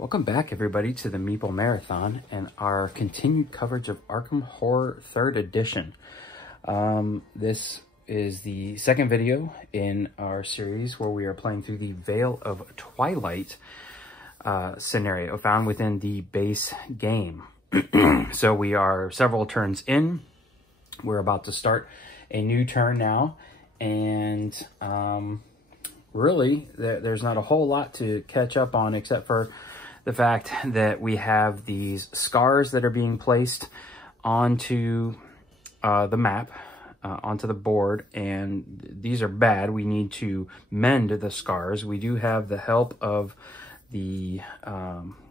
Welcome back, everybody, to the Meeple Marathon and our continued coverage of Arkham Horror 3rd Edition. This is the second video in our series where we are playing through the Veil of Twilight scenario found within the base game. So we are several turns in. We're about to start a new turn now, and really there's not a whole lot to catch up on except for the fact that we have these scars that are being placed onto the map, onto the board, and these are bad. We need to mend the scars. We do have the help of the,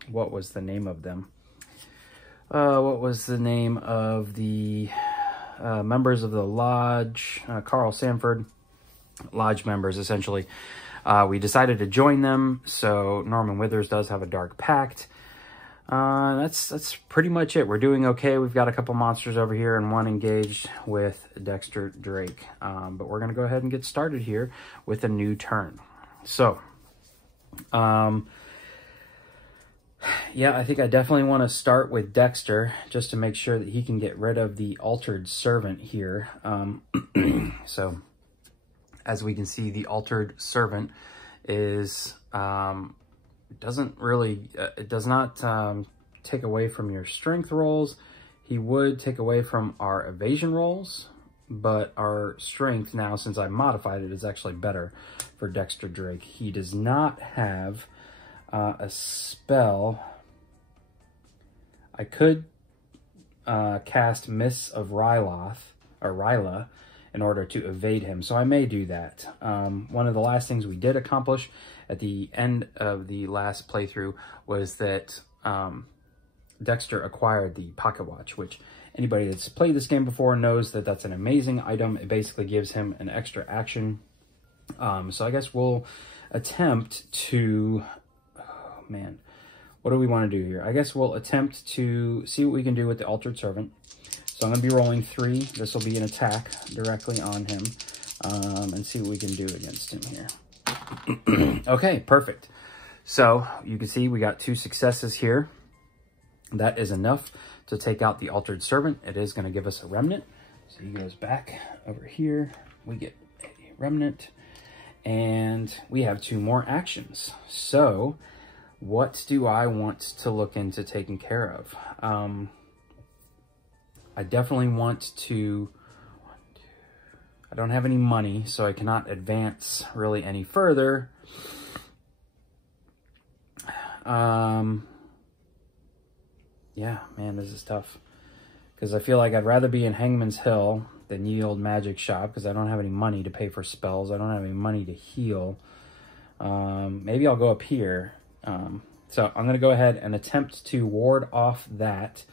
what was the name of them? What was the name of the members of the Lodge? Carl Sanford, Lodge members, essentially. We decided to join them, so Norman Withers does have a dark pact. That's pretty much it. We're doing okay. We've got a couple monsters over here and one engaged with Dexter Drake. But we're going to go ahead and get started here with a new turn. So, yeah, I think I definitely want to start with Dexter just to make sure that he can get rid of the altered servant here. So, as we can see, the altered servant is doesn't really it does not take away from your strength rolls. He would take away from our evasion rolls, but our strength now, since I modified it, is actually better for Dexter Drake. He does not have a spell. I could cast Mists of Ryla in order to evade him, so I may do that. One of the last things we did accomplish at the end of the last playthrough was that Dexter acquired the pocket watch, which anybody that's played this game before knows that that's an amazing item. It basically gives him an extra action. So I guess we'll attempt to, oh man, what do we want to do here? I guess we'll attempt to see what we can do with the altered servant. So I'm going to be rolling 3. This will be an attack directly on him, and see what we can do against him here. Okay, perfect. So you can see we got 2 successes here. That is enough to take out the altered servant. It is going to give us a remnant. So he goes back over here. We get a remnant, and we have 2 more actions. So what do I want to look into taking care of? I definitely want to, I don't have any money, so I cannot advance really any further. Yeah, man, this is tough. Because I feel like I'd rather be in Hangman's Hill than Ye Olde Magic Shop, because I don't have any money to pay for spells. I don't have any money to heal. Maybe I'll go up here. So I'm going to go ahead and attempt to ward off that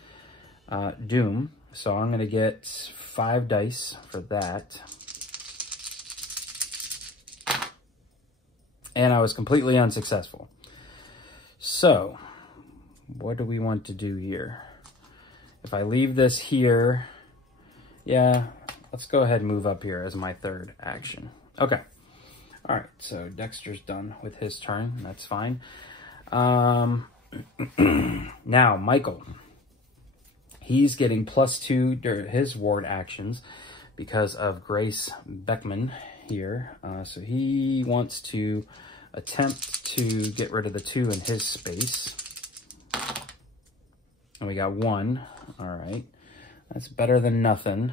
doom. So I'm going to get 5 dice for that. And I was completely unsuccessful. So what do we want to do here? If I leave this here, yeah, let's go ahead and move up here as my 3rd action. Okay. All right. So Dexter's done with his turn. That's fine. Now, Michael. He's getting +2 during his ward actions because of Grace Beckman here. So he wants to attempt to get rid of the 2 in his space. And we got 1. All right. That's better than nothing.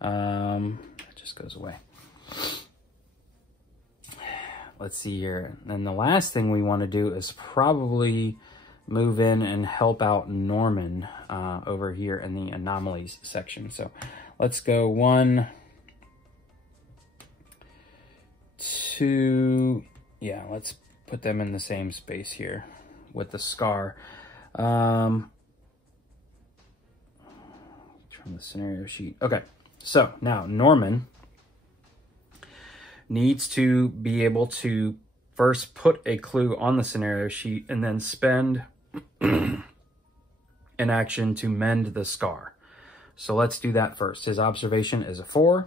It just goes away. Let's see here. And the last thing we want to do is probably move in and help out Norman over here in the anomalies section. So let's go 1, 2, yeah, let's put them in the same space here with the scar. From the scenario sheet. Okay, so now Norman needs to be able to first put a clue on the scenario sheet and then spend an action to mend the scar. So let's do that first. His observation is a 4.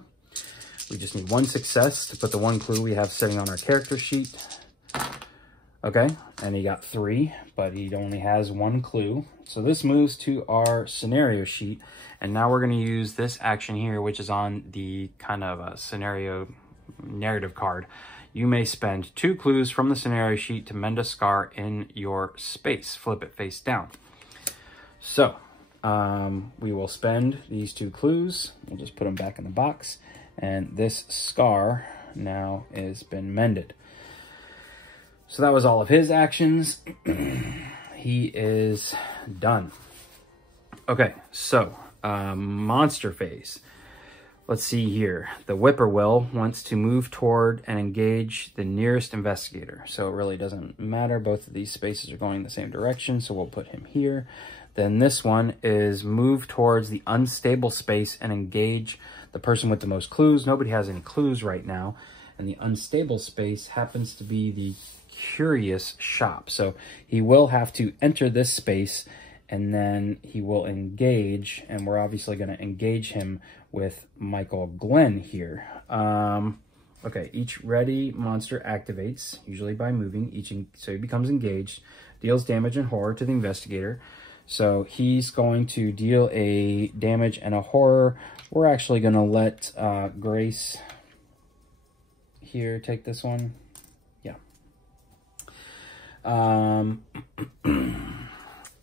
We just need 1 success to put the 1 clue we have sitting on our character sheet. Okay, and he got 3, but he only has 1 clue. So this moves to our scenario sheet, and now we're going to use this action here, which is on the kind of a scenario narrative card. You may spend 2 clues from the scenario sheet to mend a scar in your space. Flip it face down. So we will spend these 2 clues. We'll just put them back in the box, and this scar now has been mended. So that was all of his actions. He is done. Okay, so monster phase. Let's see here. The whippoorwill wants to move toward and engage the nearest investigator. So it really doesn't matter. Both of these spaces are going the same direction, so we'll put him here. Then this one is move towards the unstable space and engage the person with the most clues. Nobody has any clues right now. And the unstable space happens to be the curious shop. So he will have to enter this space, and then he will engage, and we're obviously going to engage him with mcglinn here. Okay, each ready monster activates, usually by moving, so he becomes engaged, deals damage and horror to the investigator. So he's going to deal a damage and a horror. We're actually going to let Grace here take this one. Yeah.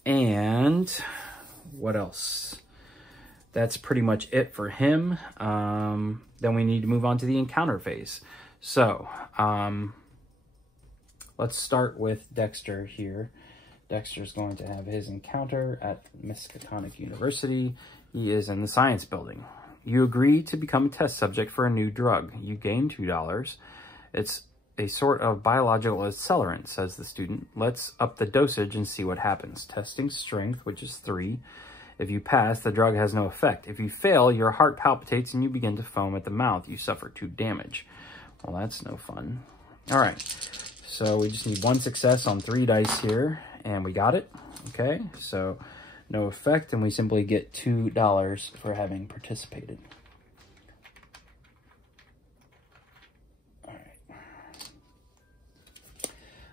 And what else? That's pretty much it for him. Then we need to move on to the encounter phase. So let's start with Dexter here. Dexter's going to have his encounter at Miskatonic University. He is in the science building. You agree to become a test subject for a new drug. You gain $2. It's a sort of biological accelerant, says the student. Let's up the dosage and see what happens. Testing strength, which is 3. If you pass, the drug has no effect. If you fail, your heart palpitates and you begin to foam at the mouth. You suffer 2 damage. Well, that's no fun. All right, so we just need 1 success on 3 dice here, and we got it. Okay, so no effect, and we simply get $2 for having participated. All right.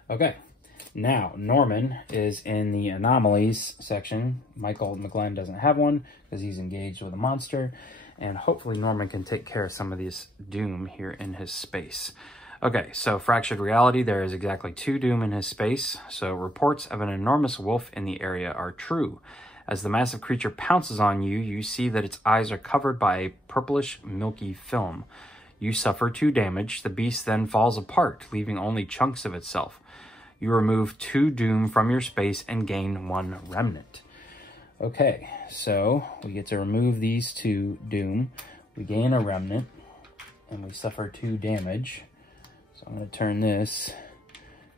Okay. Now, Norman is in the anomalies section. mcglinn doesn't have one because he's engaged with a monster. And hopefully Norman can take care of some of this doom here in his space. Okay, so fractured reality, there is exactly 2 doom in his space. So reports of an enormous wolf in the area are true. As the massive creature pounces on you, you see that its eyes are covered by a purplish, milky film. You suffer 2 damage. The beast then falls apart, leaving only chunks of itself. You remove 2 doom from your space and gain 1 remnant. Okay, so we get to remove these 2 doom. We gain a remnant, and we suffer 2 damage. So I'm going to turn this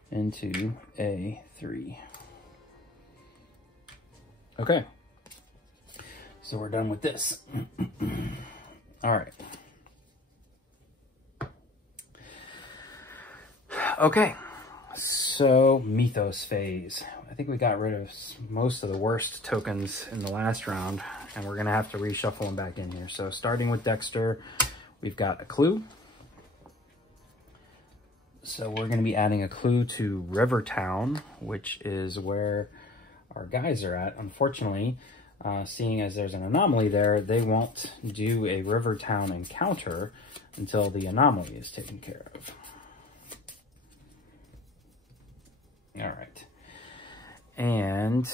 into a 3. Okay, so we're done with this. All right. Okay. So, mythos phase. I think we got rid of most of the worst tokens in the last round, and we're going to have to reshuffle them back in here. So, starting with Dexter, we've got a clue. So, we're going to be adding a clue to Rivertown, which is where our guys are at. Unfortunately, seeing as there's an anomaly there, they won't do a Rivertown encounter until the anomaly is taken care of. All right. And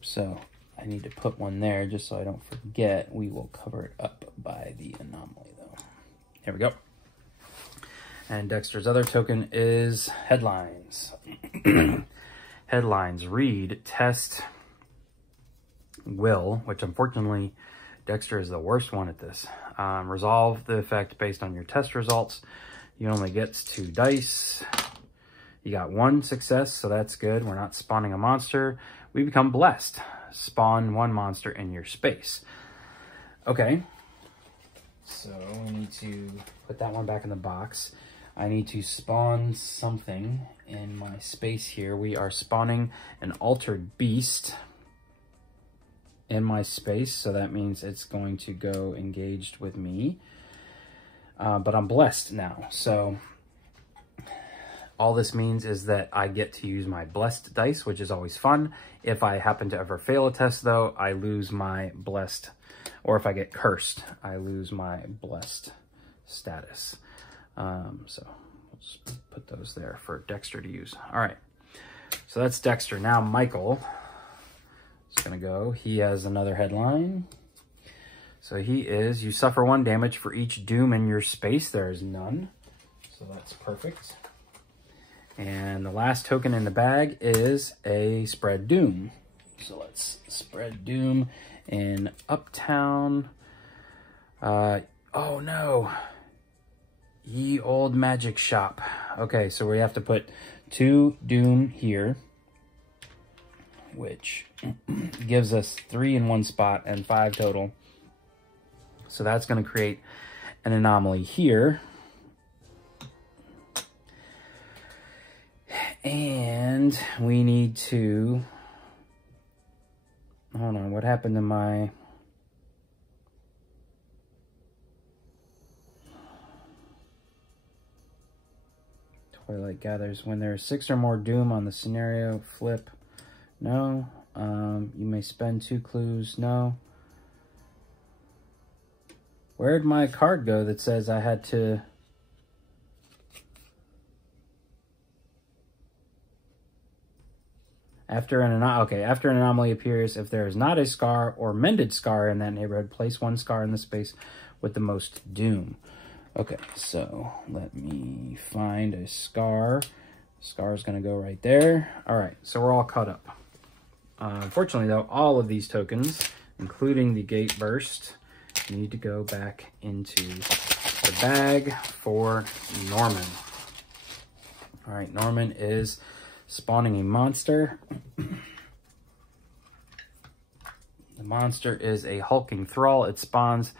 so I need to put one there just so I don't forget. We will cover it up by the anomaly though. There we go. And Dexter's other token is headlines. Headlines read, test will, which unfortunately Dexter is the worst one at this. Resolve the effect based on your test results. You only get 2 dice. You got 1 success, so that's good. We're not spawning a monster. We become blessed. Spawn 1 monster in your space. Okay. So we need to put that one back in the box. I need to spawn something in my space here. We are spawning an altered beast in my space, so that means it's going to go engaged with me. But I'm blessed now, so All this means is that I get to use my blessed dice, which is always fun. If I happen to ever fail a test, though, I lose my blessed, or if I get cursed, I lose my blessed status. So let's put those there for Dexter to use. All right, so that's Dexter. Now Michael is gonna go. He has another headline. So he is, you suffer 1 damage for each doom in your space. There is none, so that's perfect. And the last token in the bag is a spread doom. So let's spread doom in Uptown. Oh no, ye old magic shop. Okay, so we have to put 2 doom here, which gives us 3 in one spot and 5 total. So that's going to create an anomaly here. And we need to, hold on, what happened to my, Twilight gathers. When there is 6 or more doom on the scenario, flip. No. You may spend 2 clues. No. Where'd my card go that says I had to... After an anomaly appears, if there is not a scar or mended scar in that neighborhood, place 1 scar in the space with the most doom. Okay, so let me find a scar. Scar is going to go right there. All right, so we're all caught up. Unfortunately, though, all of these tokens, including the gate burst, need to go back into the bag for Norman. All right, Norman is spawning a monster. The monster is a hulking thrall. It spawns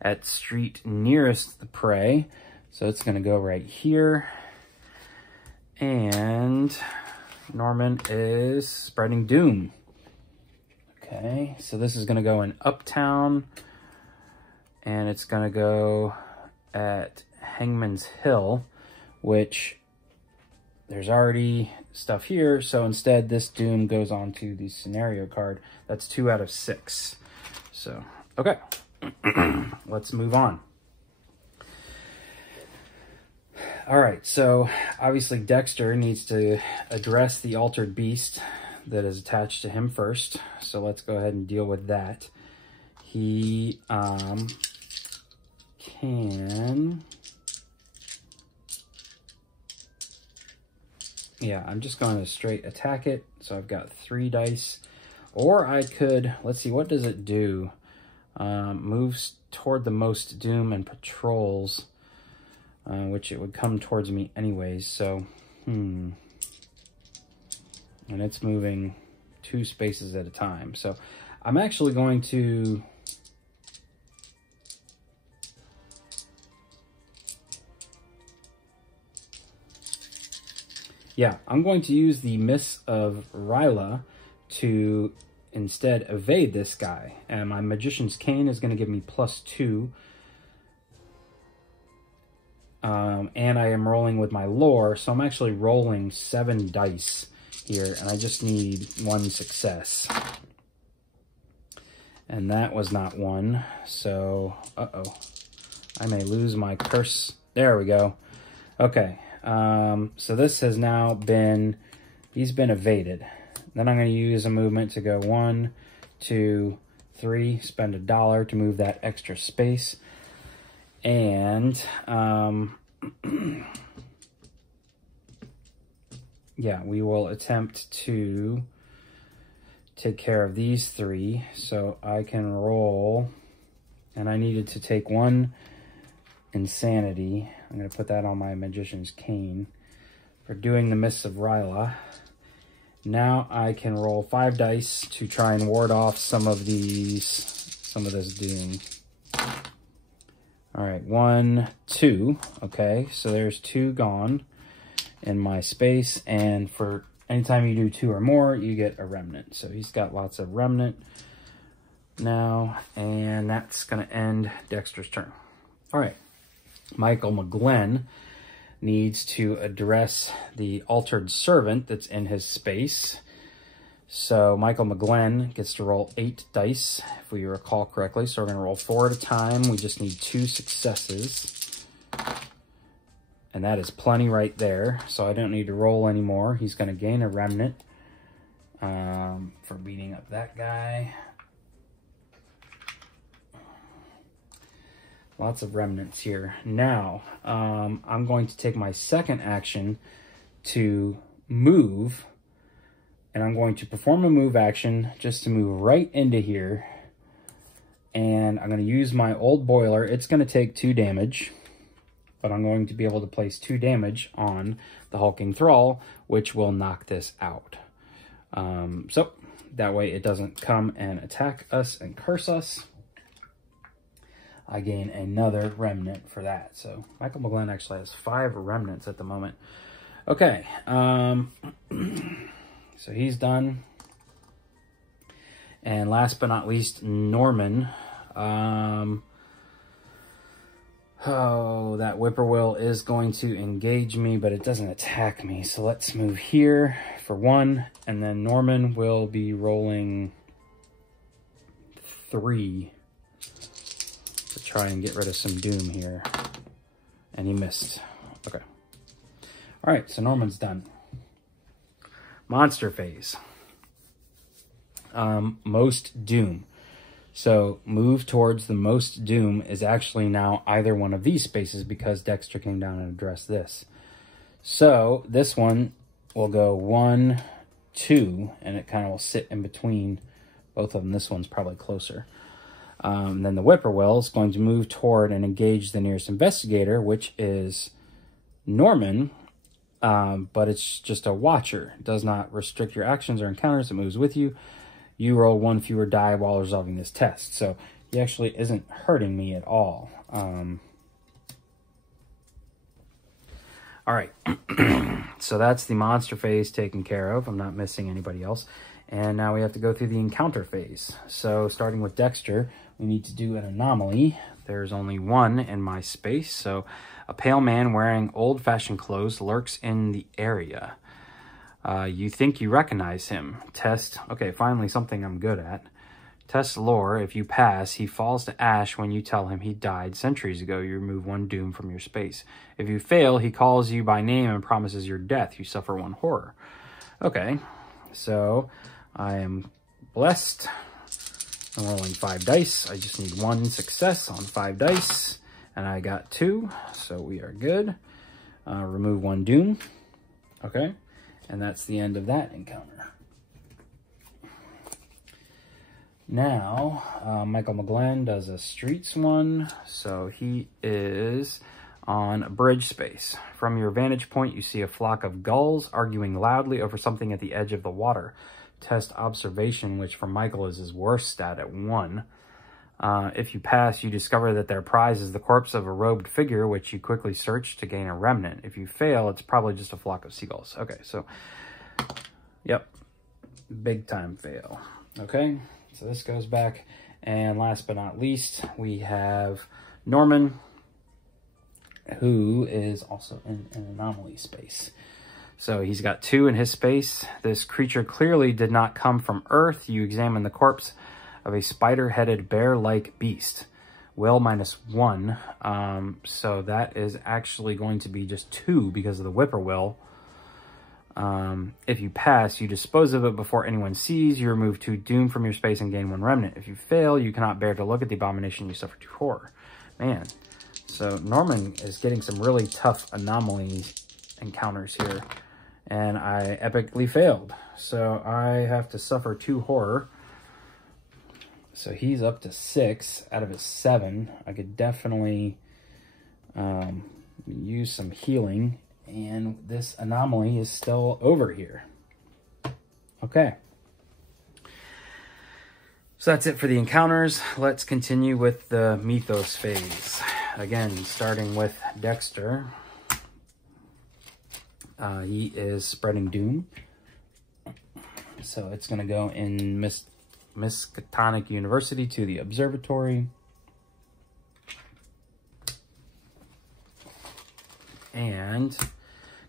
at street nearest the prey. So it's going to go right here. And Norman is spreading doom. Okay, so this is going to go in Uptown. And it's going to go at Hangman's Hill, which there's already stuff here. So instead, this doom goes on to the scenario card. That's 2 out of 6. So, okay. Let's move on. All right, so obviously Dexter needs to address the altered beast that is attached to him first. So let's go ahead and deal with that. He can... Yeah, I'm just going to straight attack it. So I've got 3 dice. Or I could, let's see, what does it do? Moves toward the most doom and patrols, which it would come towards me anyways. So, and it's moving 2 spaces at a time. So I'm actually going to... Yeah, I'm going to use the Miss of Ryla to instead evade this guy. And my Magician's Cane is going to give me +2. And I am rolling with my lore, so I'm actually rolling 7 dice here, and I just need 1 success. And that was not 1, so, uh-oh. I may lose my curse. There we go. Okay. So this has now been, he's been evaded. Then I'm going to use a movement to go 1, 2, 3, spend $1 to move that extra space. And, yeah, we will attempt to take care of these 3. So I can roll, and I needed to take 1 insanity. I'm going to put that on my Magician's Cane for doing the Mists of Ryla. Now I can roll 5 dice to try and ward off some of this doom. All right, 1, 2. Okay, so there's 2 gone in my space, and for anytime you do 2 or more, you get a remnant. So he's got lots of remnant now, and that's going to end Dexter's turn. All right. Michael mcglinn. needs to address the altered servant that's in his space. So Michael McGlinn gets to roll 8 dice, if we recall correctly. So we're going to roll 4 at a time. We just need 2 successes. And that is plenty right there. So I don't need to roll anymore. He's going to gain a remnant for beating up that guy. Lots of remnants here. Now, I'm going to take my second action to move. And I'm going to perform a move action just to move right into here. And I'm going to use my old boiler. It's going to take 2 damage. But I'm going to be able to place 2 damage on the hulking thrall, which will knock this out. So that way it doesn't come and attack us and curse us. I gain another remnant for that. So Michael McGlinn actually has 5 remnants at the moment. Okay. So he's done. And last but not least, Norman. Oh, that whippoorwill is going to engage me, but it doesn't attack me. So let's move here for 1. And then Norman will be rolling 3 to try and get rid of some doom here. And he missed. Okay. All right, so Norman's done. Monster phase. Most doom. So move towards the most doom is actually now either one of these spaces because Dexter came down and addressed this. So this one will go 1, 2, and it kind of will sit in between both of them. This one's probably closer. Then the whippoorwill is going to move toward and engage the nearest investigator, which is Norman. But it's just a watcher. It does not restrict your actions or encounters. It moves with you. You roll 1 fewer die while resolving this test. So he actually isn't hurting me at all. All right. So that's the monster phase taken care of. I'm not missing anybody else. And now we have to go through the encounter phase. So starting with Dexter, we need to do an anomaly. There's only 1 in my space. So a pale man wearing old-fashioned clothes lurks in the area. You think you recognize him. Test. Okay, finally something I'm good at. Test lore. If you pass, he falls to ash when you tell him he died centuries ago. You remove 1 doom from your space. If you fail, he calls you by name and promises your death. You suffer 1 horror. Okay, so I am blessed. I'm rolling 5 dice. I just need 1 success on 5 dice. And I got 2, so we are good. Remove 1 doom. Okay, and that's the end of that encounter. Now, Michael McGlinn does a streets one. So he is on a bridge space. From your vantage point, you see a flock of gulls arguing loudly over something at the edge of the water. Test observation, which for Michael is his worst stat at 1. If you pass, you discover that their prize is the corpse of a robed figure, which you quickly search to gain a remnant. If you fail, it's probably just a flock of seagulls. Okay, so, yep, big time fail. Okay, so this goes back. And last but not least, we have Norman, who is also in an anomaly space. So he's got 2 in his space. This creature clearly did not come from Earth. You examine the corpse of a spider-headed bear-like beast. Will -1. So that is actually going to be just 2 because of the whippoorwill. If you pass, you dispose of it before anyone sees. You remove 2 doom from your space and gain 1 remnant. If you fail, you cannot bear to look at the abomination. You suffer 2 horror. Man, so Norman is getting some really tough anomaly encounters here. And I epically failed. So I have to suffer 2 horror. So he's up to 6 out of his 7. I could definitely use some healing. And this anomaly is still over here. Okay. So that's it for the encounters. Let's continue with the mythos phase. Again, starting with Dexter. He is spreading doom. So it's going to go in Miskatonic University to the observatory. and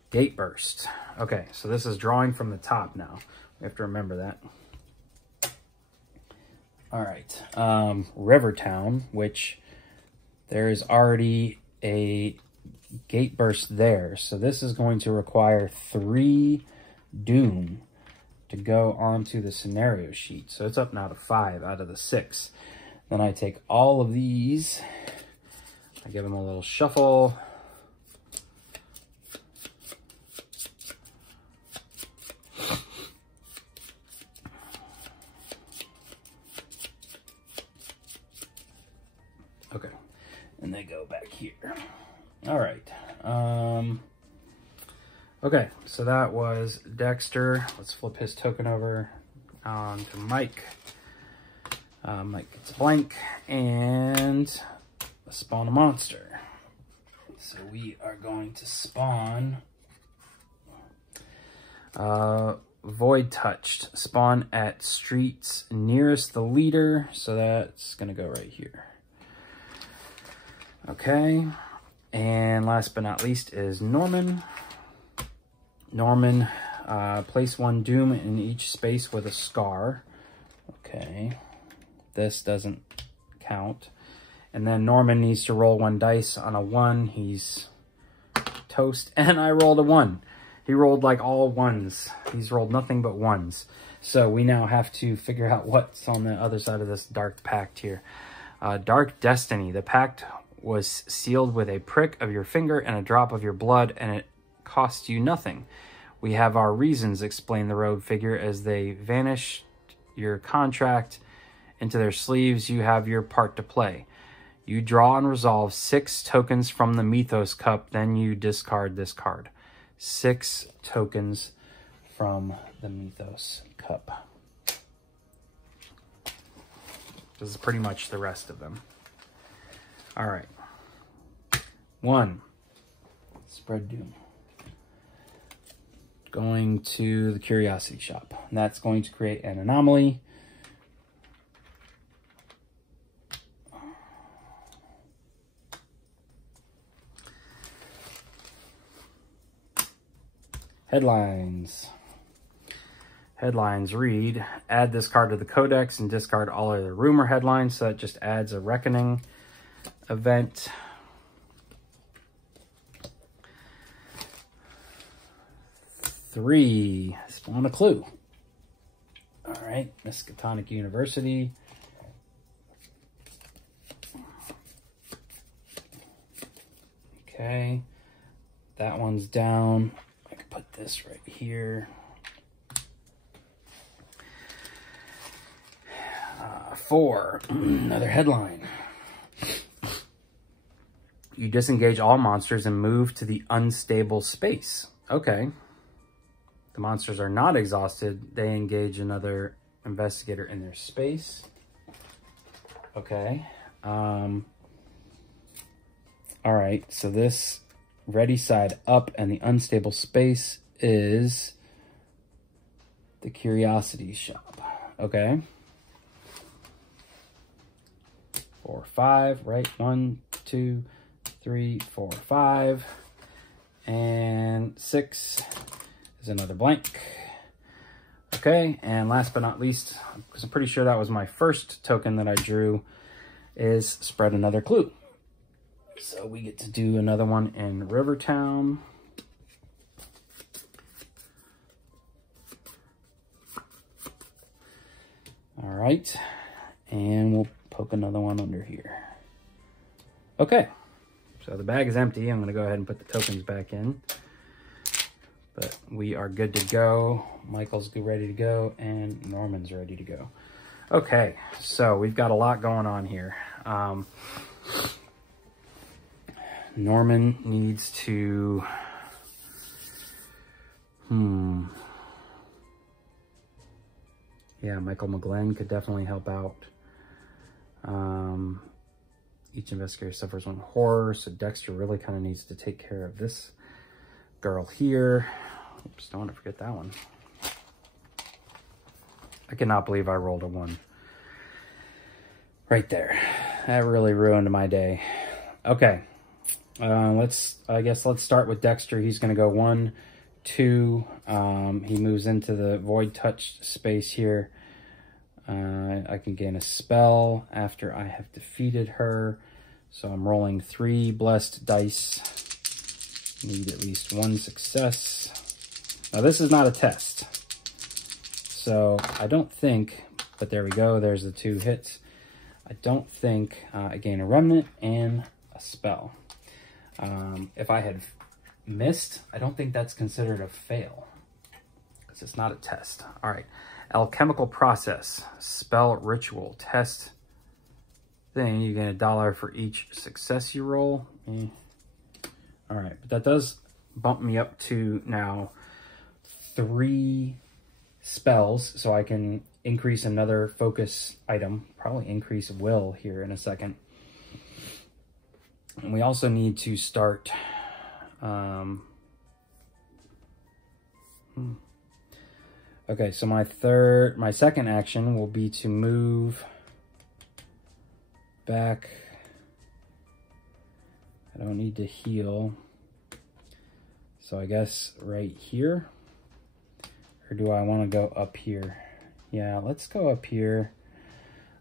gate burst. Okay, so this is drawing from the top now. We have to remember that. All right, River Town, which there is already a gate burst there. So this is going to require 3 doom to go onto the scenario sheet. So it's up now to 5 out of the 6. Then I take all of these, I give them a little shuffle. Okay, and they go back here. All right. Okay, so that was Dexter. Let's flip his token over to Mike. Mike gets a blank and spawn a monster. So we are going to spawn Void Touched. Spawn at streets nearest the leader. So that's going to go right here. Okay, and last but not least is Norman. Norman, place 1 doom in each space with a scar. Okay, this doesn't count. And then Norman needs to roll 1 dice. On a 1, he's toast. And I rolled a 1. He rolled like all 1s. He's rolled nothing but 1s. So we now have to figure out what's on the other side of this dark pact here. Dark Destiny. The pact was sealed with a prick of your finger and a drop of your blood, and it cost you nothing. We have our reasons, explained the rogue figure as they vanish your contract into their sleeves. You have your part to play. You draw and resolve 6 tokens from the Mythos cup, then you discard this card. 6 tokens from the Mythos cup. This is pretty much the rest of them. All right. 1. Spread doom. Going to the curiosity shop. And that's going to create an anomaly. Headlines. Headlines read, add this card to the codex and discard all other rumor headlines. So that just adds a reckoning event. Three, spawn a clue. All right, Miskatonic University. Okay, that one's down. I can put this right here. 4, another headline. You disengage all monsters and move to the unstable space. Okay. The monsters are not exhausted. They engage another investigator in their space. Okay. All right. So this ready side up and the unstable space is the curiosity shop. Okay. 4, 5, right? 1, 2, 3, 4, 5. And 6 is another blank. Okay, and last but not least, because I'm pretty sure that was my first token that I drew, is spread another clue. So we get to do another one in Rivertown. All right, and we'll poke another one under here. Okay, so the bag is empty. I'm gonna go ahead and put the tokens back in. But we are good to go. Michael's ready to go, and Norman's ready to go. Okay, so we've got a lot going on here. Norman needs to... Yeah, Michael McGlinn could definitely help out. Each investigator suffers 1 horror, so Dexter really kind of needs to take care of this girl here. Oops, don't want to forget that one. I cannot believe I rolled a 1. Right there. That really ruined my day. Okay. I guess let's start with Dexter. He's going to go 1, 2. He moves into the void touch space here. I can gain a spell after I have defeated her. So I'm rolling 3 blessed dice. Need at least 1 success. Now this is not a test. So I don't think, but there we go. There's the 2 hits. I don't think I gain a remnant and a spell. If I had missed, I don't think that's considered a fail, because it's not a test. All right, alchemical process, spell ritual, test thing. You get $1 for each success you roll. All right, but that does bump me up to now 3 spells, so I can increase another focus item, probably increase will here in a second. And we also need to start okay, so my second action will be to move back. I don't need to heal, so I guess right here. Or do I want to go up here? Yeah, let's go up here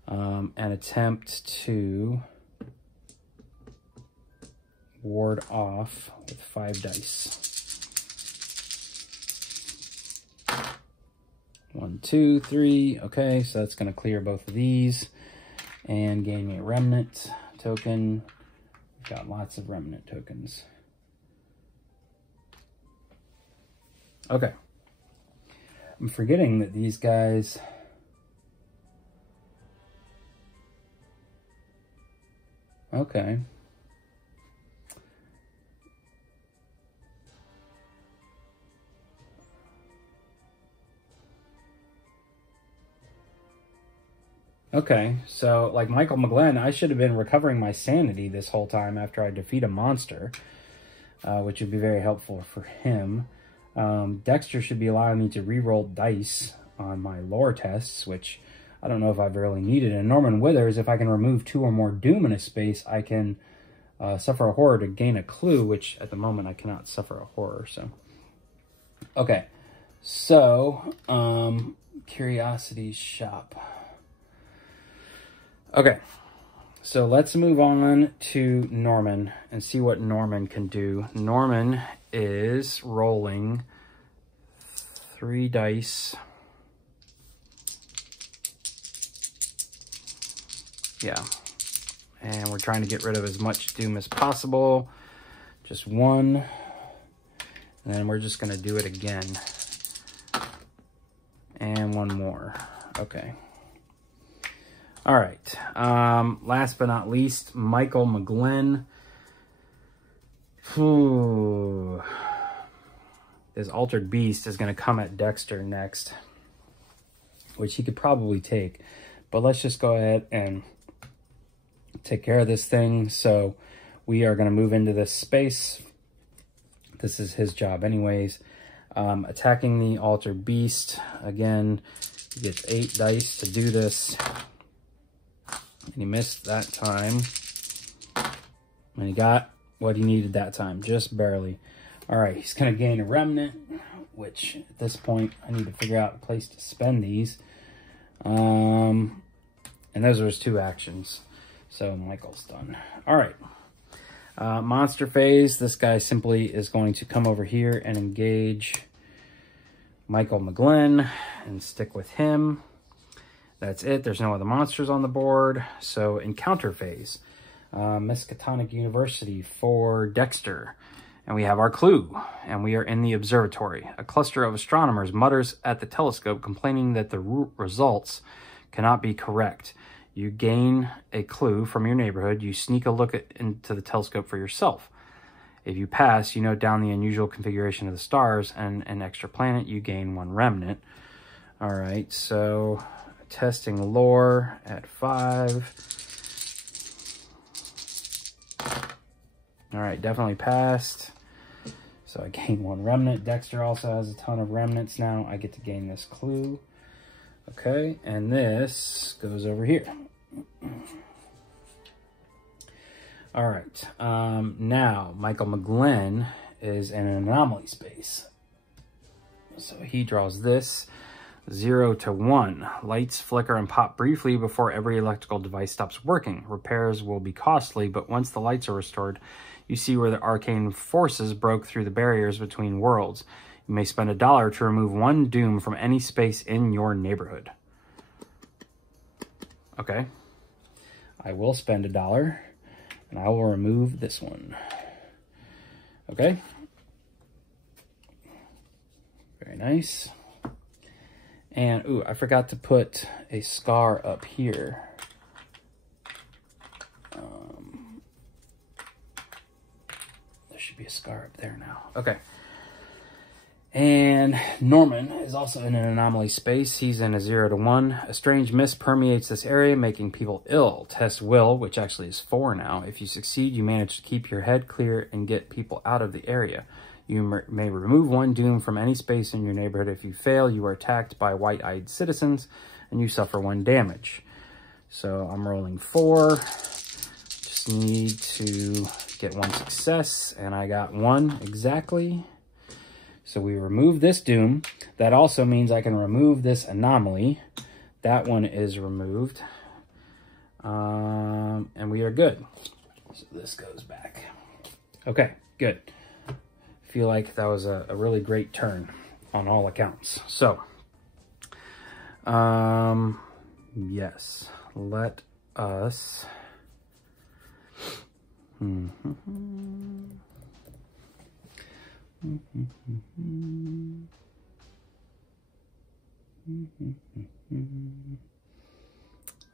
and attempt to ward off with 5 dice. 1, 2, 3. Okay, so that's going to clear both of these and gain me a remnant token. We've got lots of remnant tokens. Okay. I'm forgetting that these guys... Okay. Okay, so like Michael McGlinn, I should have been recovering my sanity this whole time after I defeat a monster, which would be very helpful for him. Dexter should be allowing me to re-roll dice on my lore tests, which I don't know if I've really needed. And Norman Withers, if I can remove 2 or more doom in a space, I can suffer a horror to gain a clue, which at the moment I cannot suffer a horror. So, okay, so Curiosity's Shop. Okay, so let's move on to Norman and see what Norman can do. Norman is rolling 3 dice. Yeah, and we're trying to get rid of as much doom as possible. Just 1, and then we're just going to do it again. And 1 more. Okay. All right, last but not least, Michael McGlinn. This Altered Beast is going to come at Dexter next, which he could probably take. But let's just go ahead and take care of this thing. So we are going to move into this space. This is his job anyways. Attacking the Altered Beast. Again, he gets 8 dice to do this. And he missed that time. And he got what he needed that time, just barely. All right, he's going to gain a remnant, which at this point, I need to figure out a place to spend these. And those are his 2 actions. So Michael's done. All right. Monster phase. This guy simply is going to come over here and engage Michael McGlinn and stick with him. That's it. There's no other monsters on the board. So encounter phase. Miskatonic University for Dexter. And we have our clue. And we are in the observatory. A cluster of astronomers mutters at the telescope, complaining that the results cannot be correct. You gain a clue from your neighborhood. You sneak a look into the telescope for yourself. If you pass, you note down the unusual configuration of the stars and an extra planet. You gain 1 remnant. All right, so testing lore at 5. All right, definitely passed. So I gain 1 remnant. Dexter also has a ton of remnants now. I get to gain this clue. Okay, and this goes over here. All right. Now, Michael McGlinn is in an anomaly space. So he draws this 0 to 1. Lights flicker and pop briefly before every electrical device stops working. Repairs will be costly, but once the lights are restored, you see where the arcane forces broke through the barriers between worlds. You may spend $1 to remove 1 doom from any space in your neighborhood. Okay. I will spend $1, and I will remove this one. Okay. Very nice. And, ooh, I forgot to put a scar up here. There should be a scar up there now. Okay. And Norman is also in an anomaly space. He's in a 0 to 1. A strange mist permeates this area, making people ill. Test will, which actually is 4 now. If you succeed, you manage to keep your head clear and get people out of the area. You may remove 1 doom from any space in your neighborhood. If you fail, you are attacked by white-eyed citizens, and you suffer 1 damage. So I'm rolling 4. Just need to get 1 success, and I got 1 exactly. So we remove this doom. That also means I can remove this anomaly. That one is removed. And we are good. So this goes back. Okay, good. Feel like that was a really great turn on all accounts. So, yes, let us,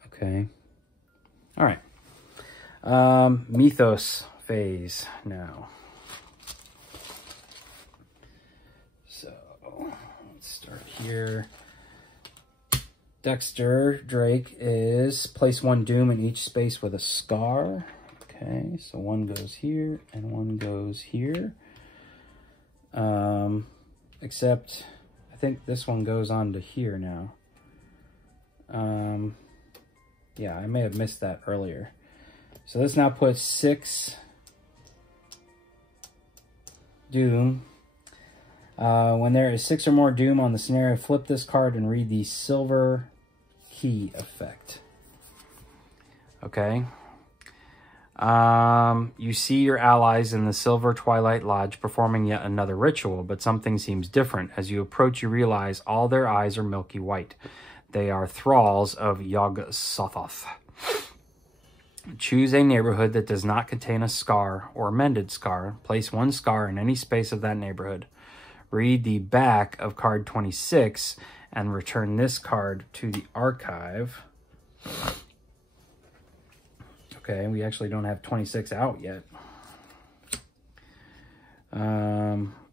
okay, all right, mythos phase now. Here, Dexter Drake is place 1 doom in each space with a scar. Okay, so 1 goes here and 1 goes here. Except I think this one goes on to here now. Yeah, I may have missed that earlier. So this now puts 6 doom. When there is 6 or more doom on the scenario, flip this card and read the silver key effect. Okay. You see your allies in the Silver Twilight Lodge performing yet another ritual, but something seems different. As you approach, you realize all their eyes are milky white. They are thralls of yog-sothoth. Choose a neighborhood that does not contain a scar or mended scar. Place 1 scar in any space of that neighborhood. Read the back of card 26 and return this card to the archive. Okay, we actually don't have 26 out yet.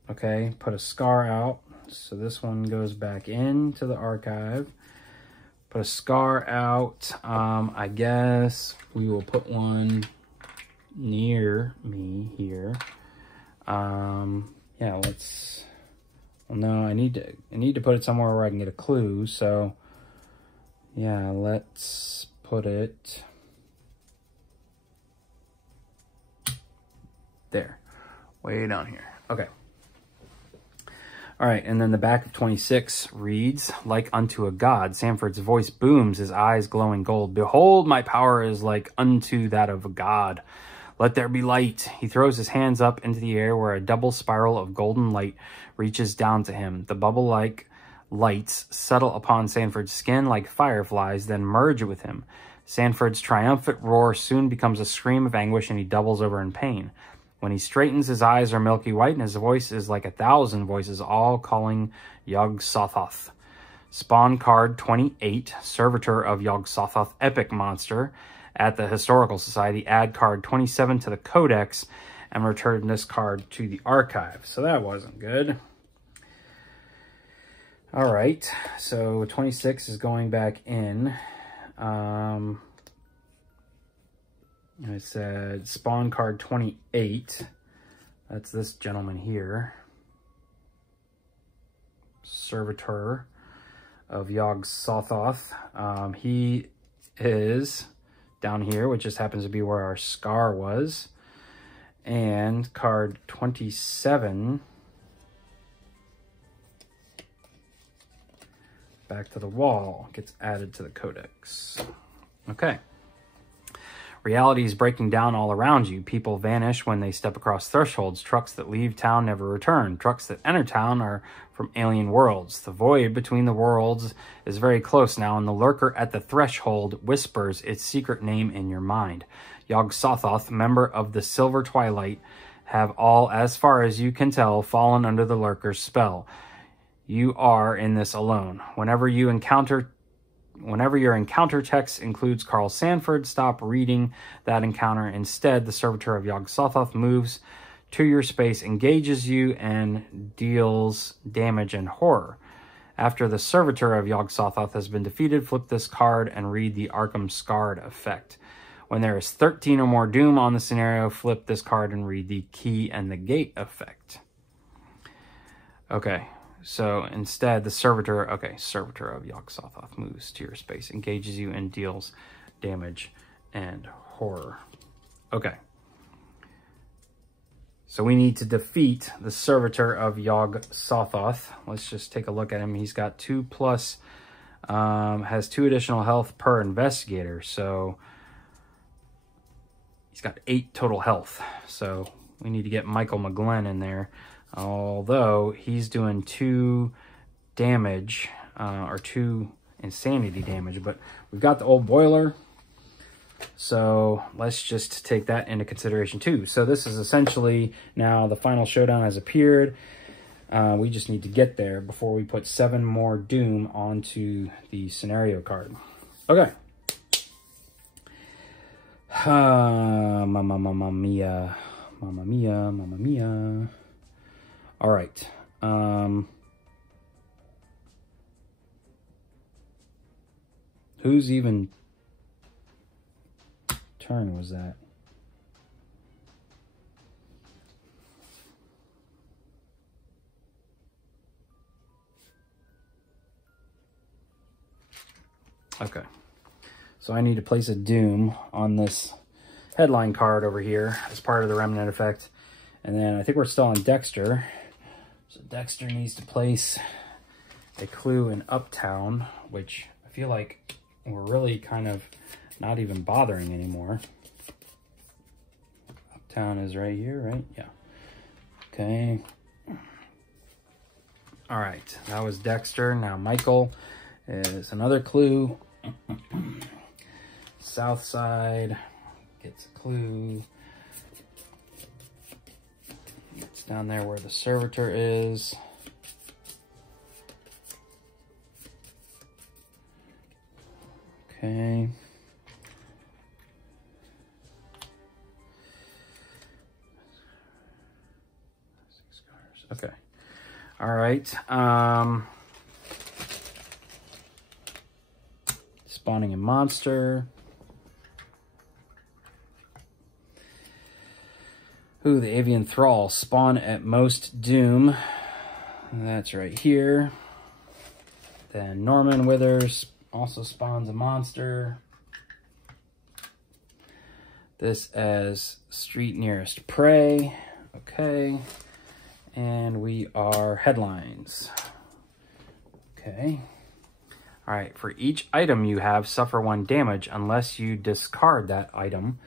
Okay, put a scar out. So this one goes back into the archive. Put a scar out. I guess we will put 1 near me here. Yeah, let's... Well, no, I need to put it somewhere where I can get a clue. So, yeah, let's put it there, way down here. Okay. All right, and then the back of 26 reads, like unto a god. Sanford's voice booms, his eyes glowing gold. Behold, my power is like unto that of a god. Let there be light. He throws his hands up into the air where a double spiral of golden light reaches down to him. The bubble-like lights settle upon Sanford's skin like fireflies, then merge with him. Sanford's triumphant roar soon becomes a scream of anguish, and he doubles over in pain. When he straightens, his eyes are milky white, and his voice is like 1,000 voices, all calling yog-sothoth. Spawn card 28, Servitor of Yog-Sothoth, Epic Monster. At the Historical Society, add card 27 to the Codex and return this card to the archive. So that wasn't good. All right, so 26 is going back in. I said spawn card 28. That's this gentleman here. Servitor of Yog-Sothoth. He is down here, which just happens to be where our scar was. And card 27, back to the wall, gets added to the codex. Okay. Reality is breaking down all around you. People vanish when they step across thresholds. Trucks that leave town never return. Trucks that enter town are from alien worlds. The void between the worlds is very close now, and the lurker at the threshold whispers its secret name in your mind. Yog-sothoth, member of the Silver Twilight, have all, as far as you can tell, fallen under the lurker's spell. You are in this alone. Whenever your encounter text includes Carl Sanford, stop reading that encounter. Instead, the servitor of Yog-sothoth moves to your space, engages you, and deals damage and horror. After the servitor of Yog-sothoth has been defeated, flip this card and read the Arkham Scarred effect. When there is 13 or more doom on the scenario, flip this card and read the Key and the Gate effect. Okay. So instead, the servitor of Yog-sothoth moves to your space, engages you, and deals damage and horror. Okay. So we need to defeat the servitor of Yog-sothoth. Let's just take a look at him. He's got 2+, has 2 additional health per investigator. So he's got 8 total health. So we need to get mcglinn in there. Although he's doing 2 damage, or 2 insanity damage, but we've got the old boiler, so let's just take that into consideration too. So this is essentially now the final showdown has appeared. We just need to get there before we put 7 more doom onto the scenario card. Okay. Mamma mia, mamma mia, mamma mia. All right. Whose even turn was that? Okay. So I need to place a doom on this headline card over here as part of the remnant effect. And then I think we're still on Dexter. So Dexter needs to place a clue in Uptown, which I feel like we're really kind of not even bothering anymore. Uptown is right here, right? Yeah. Okay. All right, that was Dexter. Now Michael is another clue. South side gets a clue. It's down there where the servitor is. Okay. Okay. All right. Spawning a monster. Ooh, the avian thrall. Spawn at most doom. That's right here. Then Norman Withers also spawns a monster. This as street nearest prey. Okay. And we are headlines. Okay. All right, for each item you have, suffer 1 damage unless you discard that item.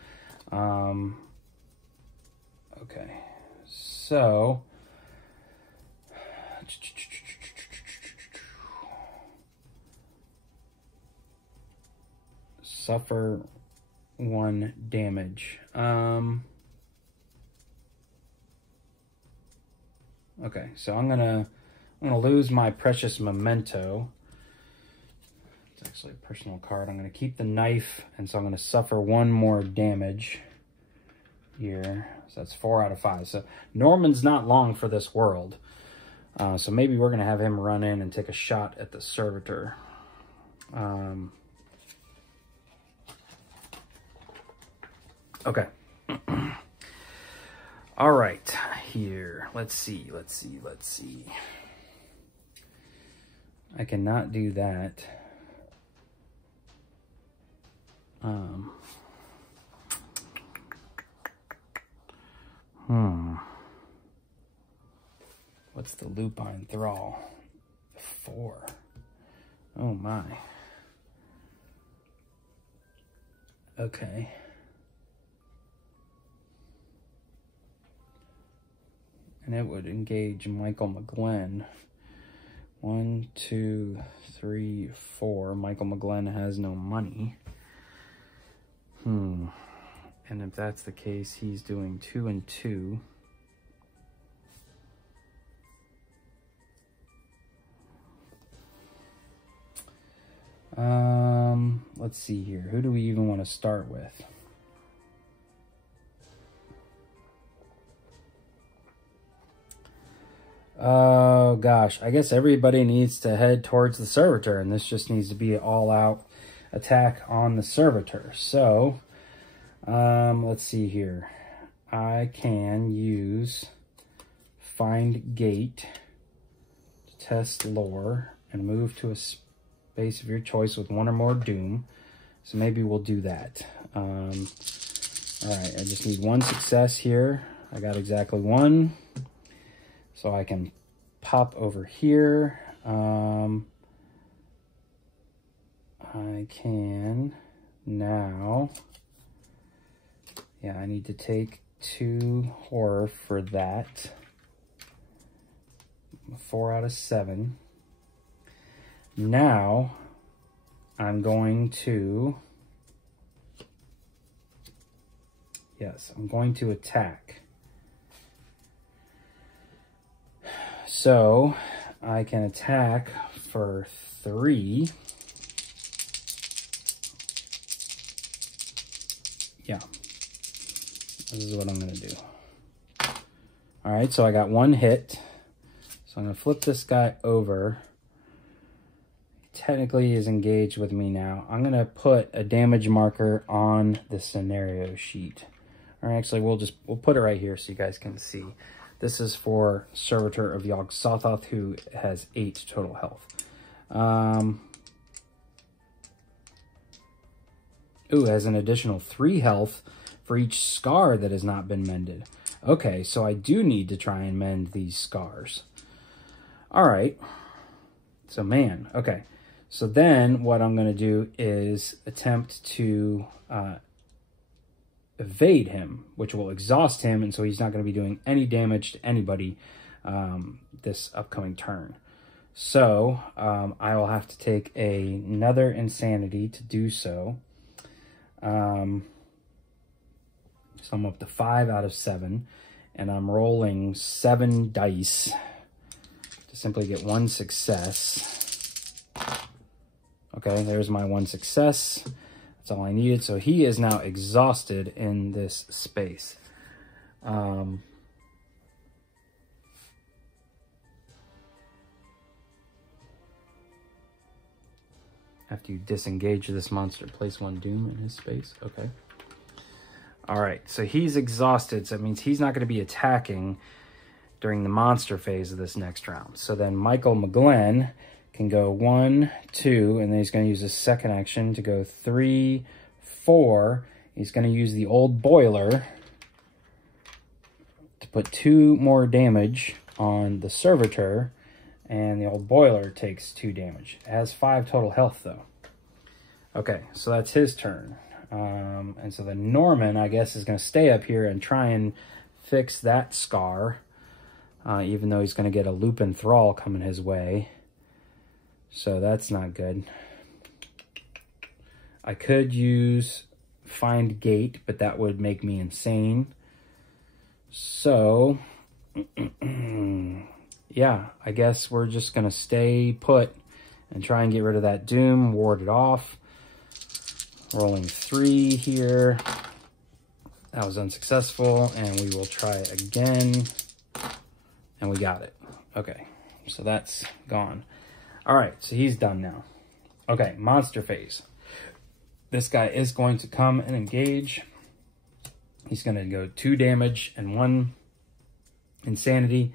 Okay, so suffer 1 damage. Okay, so I'm gonna lose my precious memento. It's actually a personal card. I'm gonna keep the knife, and so I'm gonna suffer 1 more damage here. So that's 4 out of 5. So Norman's not long for this world. So maybe we're gonna have him run in and take a shot at the servitor. Okay. All right, here. Let's see. I cannot do that. What's the lupine thrall? 4. Oh my. Okay. And it would engage Michael McGlinn. 1, 2, 3, 4. Michael McGlinn has no money. And if that's the case, he's doing 2 and 2. Let's see here. Who do we even want to start with? Oh gosh, I guess everybody needs to head towards the servitor, and this just needs to be an all-out attack on the servitor. So, let's see here. I can use find gate to test lore and move to a space of your choice with 1 or more doom. So maybe we'll do that. All right, I just need 1 success here. I got exactly 1. So I can pop over here. I can now, yeah, I need to take 2 horror for that. 4 out of 7. Now I'm going to, yes, I'm going to attack. So I can attack for 3. Yeah, this is what I'm going to do. All right, so I got 1 hit. So I'm going to flip this guy over. Technically is engaged with me now. I'm going to put a damage marker on the scenario sheet. Or actually, we'll put it right here so you guys can see. This is for Servitor of Yog-Sothoth, who has 8 total health. Ooh, has an additional 3 health for each scar that has not been mended. Okay, so I do need to try and mend these scars. All right. So, man, okay. So then what I'm going to do is attempt to evade him, which will exhaust him, and so he's not going to be doing any damage to anybody this upcoming turn. So I will have to take another insanity to do so. So I'm up to 5 out of 7, and I'm rolling 7 dice to simply get 1 success. Okay, there's my 1 success. That's all I needed. So he is now exhausted in this space. After you disengage this monster, place 1 doom in his space. Okay. All right, so he's exhausted. So it means he's not going to be attacking during the monster phase of this next round. So then Michael McGlinn can go 1, 2, and then he's going to use his second action to go 3, 4. He's going to use the old boiler to put 2 more damage on the servitor, and the old boiler takes 2 damage. It has 5 total health, though. Okay, so that's his turn. And so the Norman, I guess, is going to stay up here and try and fix that scar, even though he's going to get a lupine thrall coming his way. So that's not good. I could use find gate, but that would make me insane. So, yeah, I guess we're just going to stay put and try and get rid of that doom, ward it off. Rolling 3 here. That was unsuccessful, and we will try again. And we got it. Okay, so that's gone. All right, so he's done now. Okay, monster phase. This guy is going to come and engage. He's going to go 2 damage and 1 insanity.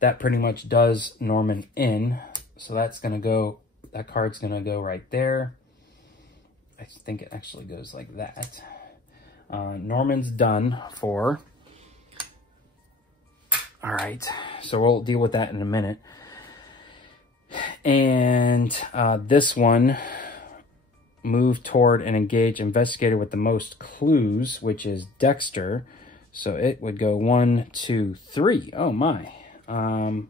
That pretty much does Norman in. So that's going to go, that card's going to go right there. I think it actually goes like that. Norman's done for All right, so we'll deal with that in a minute. And this one, move toward and engage investigator with the most clues, which is Dexter. So it would go 1, 2, 3. Oh my. All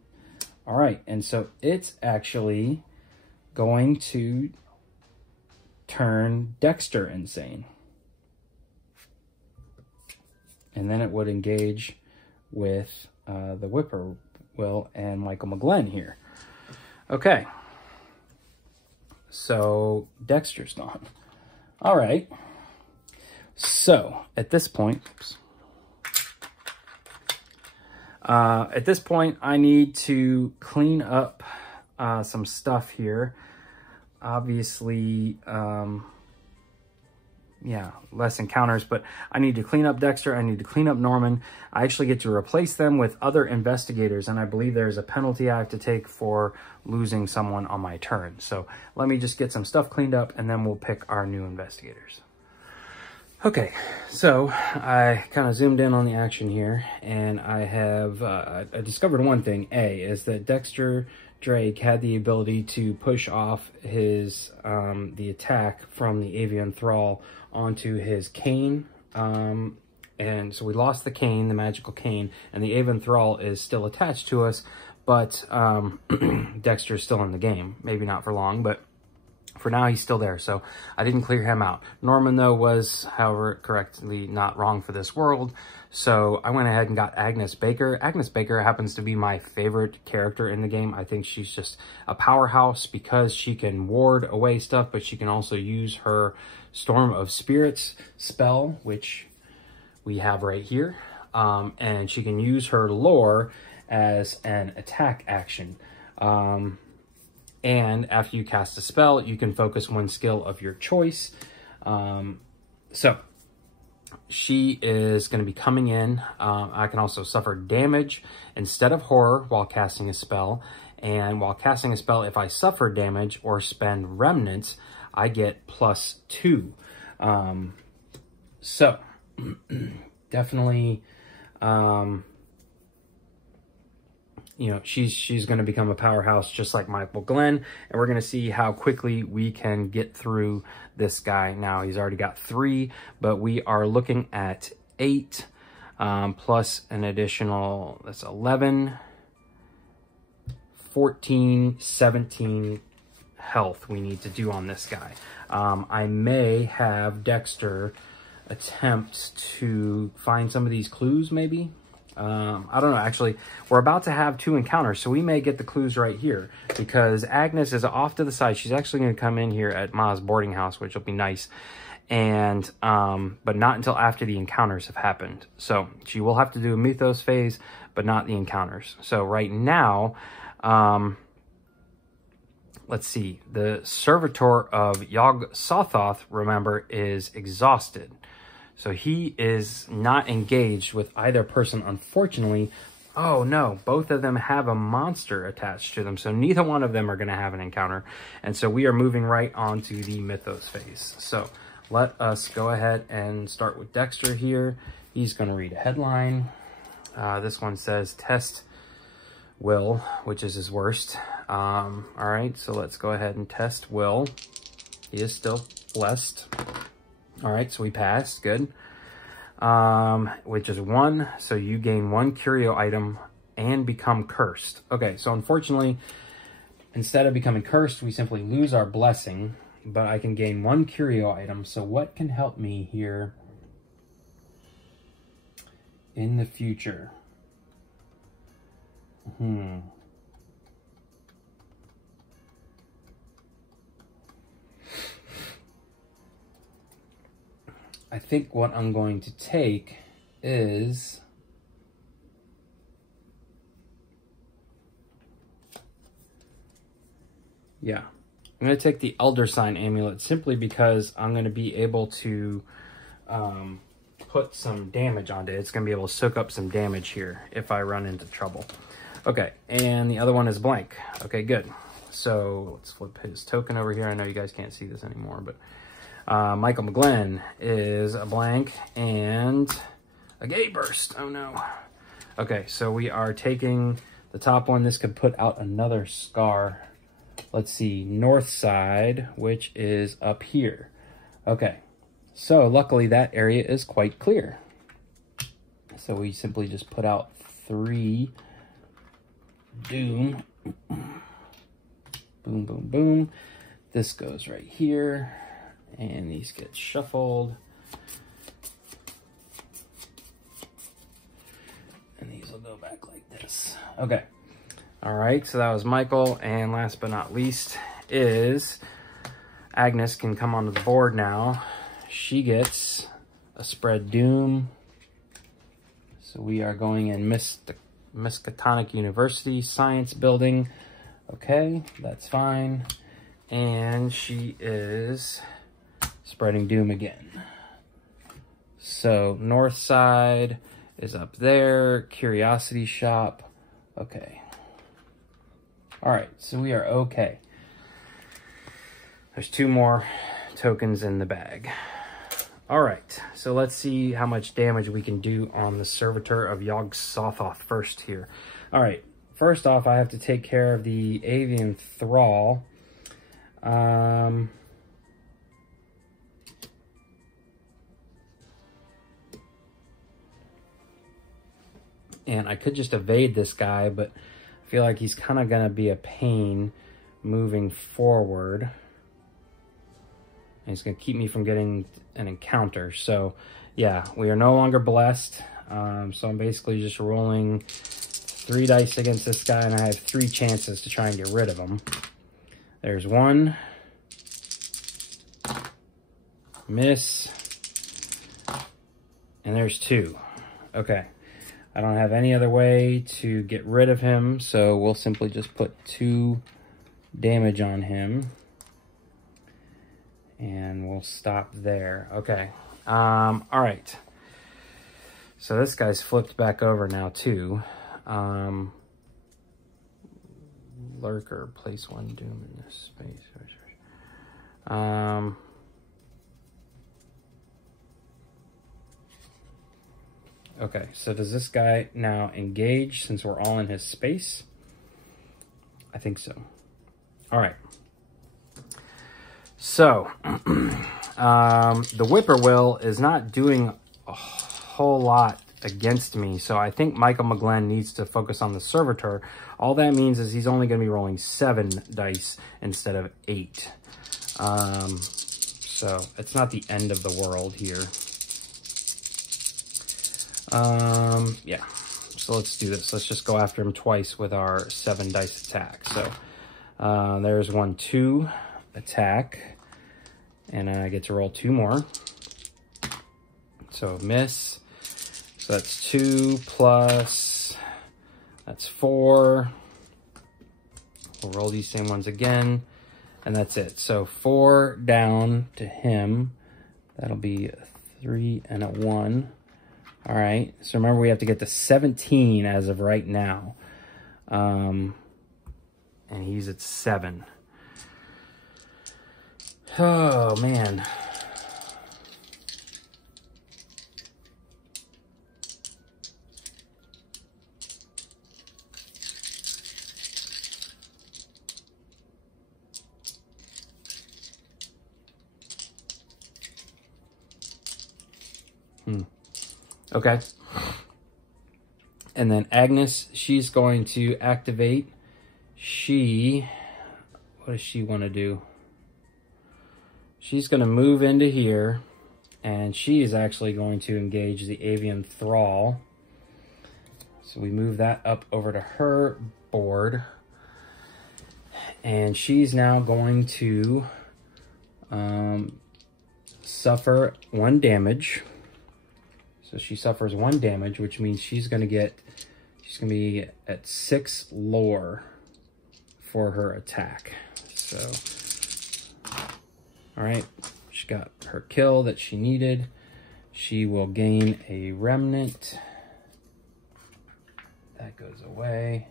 right, and so it's actually going to turn Dexter insane. And then it would engage with the whippoorwill and Michael McGlinn here. Okay. So Dexter's gone. All right. So at this point, oops. At this point, I need to clean up some stuff here. Obviously, yeah, less encounters, but I need to clean up Dexter. I need to clean up Norman. I actually get to replace them with other investigators, and I believe there's a penalty I have to take for losing someone on my turn. So let me just get some stuff cleaned up, and then we'll pick our new investigators. Okay, so I kind of zoomed in on the action here, and I have I discovered one thing. Is that Dexter Drake had the ability to push off his the attack from the avian thrall onto his cane, and so we lost the cane, the magical cane, and the avian thrall is still attached to us, but Dexter's still in the game. Maybe not for long, but for now he's still there, so I didn't clear him out. Norman, though, was, however, correctly not wrong for this world, so I went ahead and got Agnes Baker. Agnes Baker happens to be my favorite character in the game. I think she's just a powerhouse because she can ward away stuff, but she can also use her Storm of Spirits spell, which we have right here, and she can use her lore as an attack action. And after you cast a spell, you can focus one skill of your choice. So she is going to be coming in. I can also suffer damage instead of horror while casting a spell. And while casting a spell, if I suffer damage or spend remnants, I get +2. So definitely, you know, she's going to become a powerhouse just like Michael Glenn, and we're going to see how quickly we can get through this guy. Now, he's already got 3, but we are looking at 8, plus an additional, that's 11, 14, 17 health we need to do on this guy. I may have Dexter attempt to find some of these clues, maybe. I don't know, actually, we're about to have 2 encounters, so we may get the clues right here, because Agnes is off to the side. She's actually going to come in here at Ma's boarding house, which will be nice, and, but not until after the encounters have happened. So she will have to do a mythos phase, but not the encounters. So right now, let's see, the servitor of Yog-Sothoth, remember, is exhausted. So he is not engaged with either person, unfortunately. Oh no, both of them have a monster attached to them, so neither one of them are going to have an encounter. And so we are moving right on to the mythos phase. So let us go ahead and start with Dexter here. He's going to read a headline. This one says, test Will, which is his worst. All right, so let's go ahead and test Will. He is still blessed. All right, so we passed, good. Which is 1, so you gain 1 curio item and become cursed. Okay, so unfortunately, instead of becoming cursed, we simply lose our blessing, but I can gain 1 curio item. So what can help me here in the future? I think what I'm going to take is I'm going to take the Elder Sign Amulet simply because I'm going to be able to put some damage onto it. It's going to be able to soak up some damage here if I run into trouble. Okay, and the other one is blank. Okay, good. So let's flip his token over here. I know you guys can't see this anymore, but Michael McGlinn is a blank and a gay burst. Oh no. Okay, so we are taking the top one. This could put out another scar. Let's see, north side, which is up here. Okay, so luckily that area is quite clear. So we simply just put out 3 doom. Boom, boom, boom. This goes right here, and these get shuffled. And these will go back like this. Okay. All right, so that was Michael. And last but not least is Agnes can come onto the board now. She gets a spread doom. So we are going in Miskatonic University Science Building. Okay, that's fine. And she is spreading doom again. So north side is up there. Curiosity shop. Okay. All right, so we are okay. There's 2 more tokens in the bag. All right, so let's see how much damage we can do on the servitor of Yog-Sothoth first here. All right, first off, I have to take care of the avian thrall. And I could just evade this guy, but I feel like he's kind of going to be a pain moving forward. And he's going to keep me from getting an encounter. So, yeah, we are no longer blessed. So I'm basically just rolling 3 dice against this guy, and I have 3 chances to try and get rid of him. There's 1. Miss. And there's 2. Okay. I don't have any other way to get rid of him, so we'll simply just put 2 damage on him. And we'll stop there. Okay. All right. So this guy's flipped back over now, too. Lurker, place 1 doom in this space. Okay, so does this guy now engage since we're all in his space? I think so. All right. So, the whippoorwill is not doing a whole lot against me, so I think Michael McGlinn needs to focus on the servitor. All that means is he's only going to be rolling 7 dice instead of 8. So, it's not the end of the world here. Yeah, so let's do this. Let's just go after him twice with our 7 dice attack. So, there's 1, 2 attack, and I get to roll 2 more. So, miss. So that's 2 plus, that's 4. We'll roll these same ones again, and that's it. So 4 down to him. That'll be a 3 and a 1. All right, so remember we have to get to 17 as of right now. And he's at 7. Oh, man. Okay. And then Agnes, she's going to activate. What does she want to do? She's going to move into here, and she is actually going to engage the avian thrall. So we move that up over to her board. And she's now going to suffer 1 damage. So she suffers 1 damage, which means she's going to be at 6 lore for her attack. So, all right, she got her kill that she needed. She will gain a remnant. That goes away.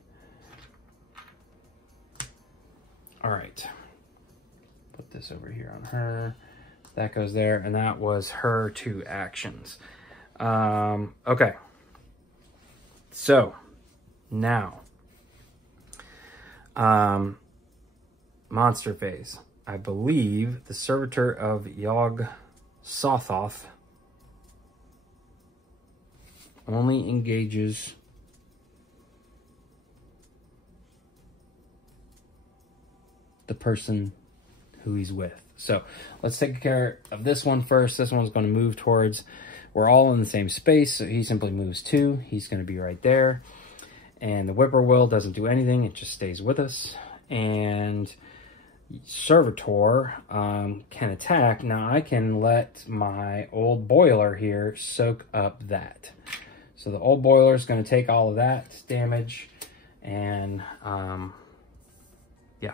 All right, put this over here on her. That goes there, and that was her 2 actions. Okay. So now, monster phase. I believe the servitor of yog-sothoth only engages the person who he's with. So let's take care of this one first. This one's going to move towards, we're all in the same space, so he simply moves 2. He's going to be right there. And the whippoorwill doesn't do anything. It just stays with us. And servitor can attack. Now I can let my old boiler here soak up that. So the old boiler is going to take all of that damage. And yeah.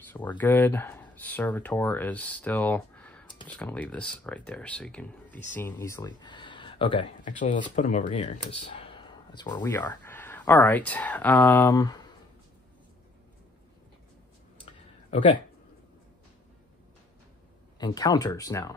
So we're good. Servitor is still, I'm just going to leave this right there so you can be seen easily. Okay, actually let's put him over here because that's where we are. All right. Okay. Encounters now.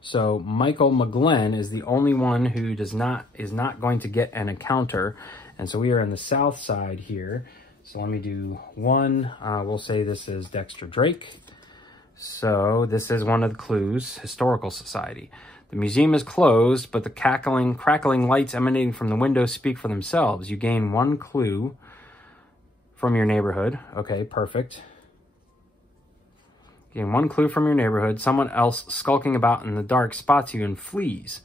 So mcglinn is the only one who is not going to get an encounter. And so we are on the south side here. So let me do one. We'll say this is Dexter Drake. So this is one of the clues, Historical Society. The museum is closed, but the crackling lights emanating from the windows speak for themselves. You gain 1 clue from your neighborhood. Okay, perfect. Gain 1 clue from your neighborhood. Someone else skulking about in the dark spots you and flees.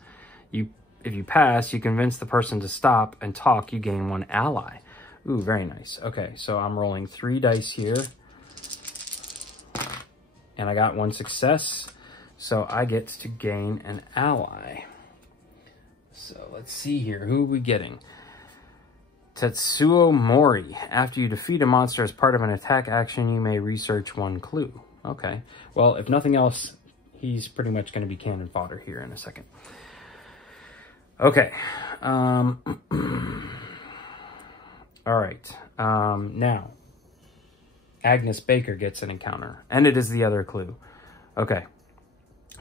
If you pass, you convince the person to stop and talk. You gain 1 ally. Ooh, very nice. Okay, so I'm rolling 3 dice here. And I got 1 success. So I get to gain an ally. So let's see here. Who are we getting? Tetsuo Mori. After you defeat a monster as part of an attack action, you may research 1 clue. Okay. Well, if nothing else, he's pretty much going to be cannon fodder here in a second. Okay. All right. Now, Agnes Baker gets an encounter, and it is the other clue. Okay.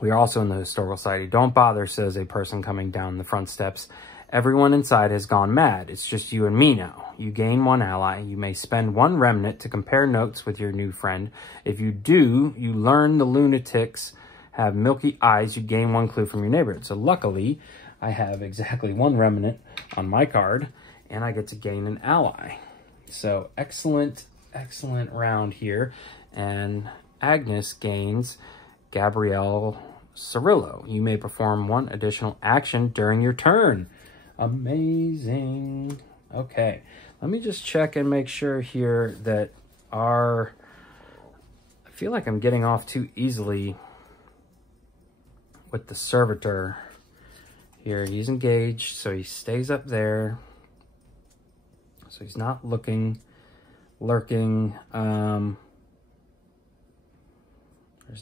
We are also in the Historical Society. Don't bother, says a person coming down the front steps. Everyone inside has gone mad. It's just you and me now. You gain 1 ally. You may spend 1 remnant to compare notes with your new friend. If you do, you learn the lunatics have milky eyes. You gain 1 clue from your neighborhood. So luckily, I have exactly 1 remnant on my card, and I get to gain an ally. So excellent, excellent round here. And Agnes gains Gabrielle Cirillo. You may perform 1 additional action during your turn. Amazing. Okay, let me just check and make sure here that I feel like I'm getting off too easily with the servitor here. He's engaged, so he stays up there. So he's not lurking. There's